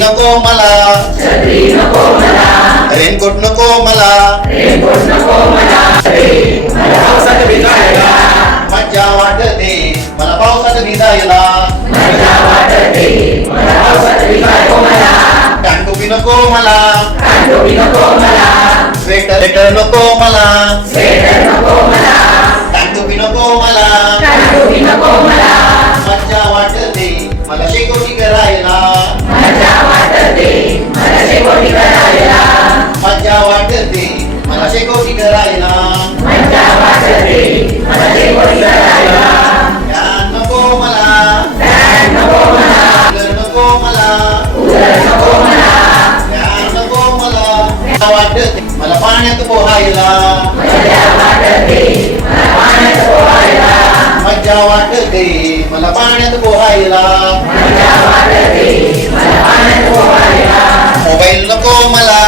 नको मला, रेनकोट नको मला, मज्जा वाटते मला पावसात भिजायला, कानटोपी नको मला, स्वेटर नको मला, कानटोपी नको मला, मज्जा वाटते मला शेकोटी करायला, मज्जा वाटते मला शेकोटी करायला, फॅन नको मला, कूलर नको मला, फॅन नको मला, वाटते मला पाण्यात पोहायला, मज्जा वाटते मला पाण्यात पोहायला, मोबाईल नको मला,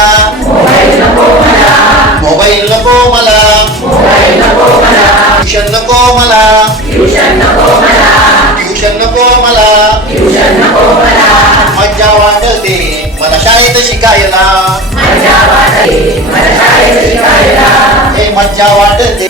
मोबाईल नको मला, ट्युशन नको मला, ट्युशन नको मला, मज्जा वाटते मला शाळेत शिकायला, मज्जा वाटते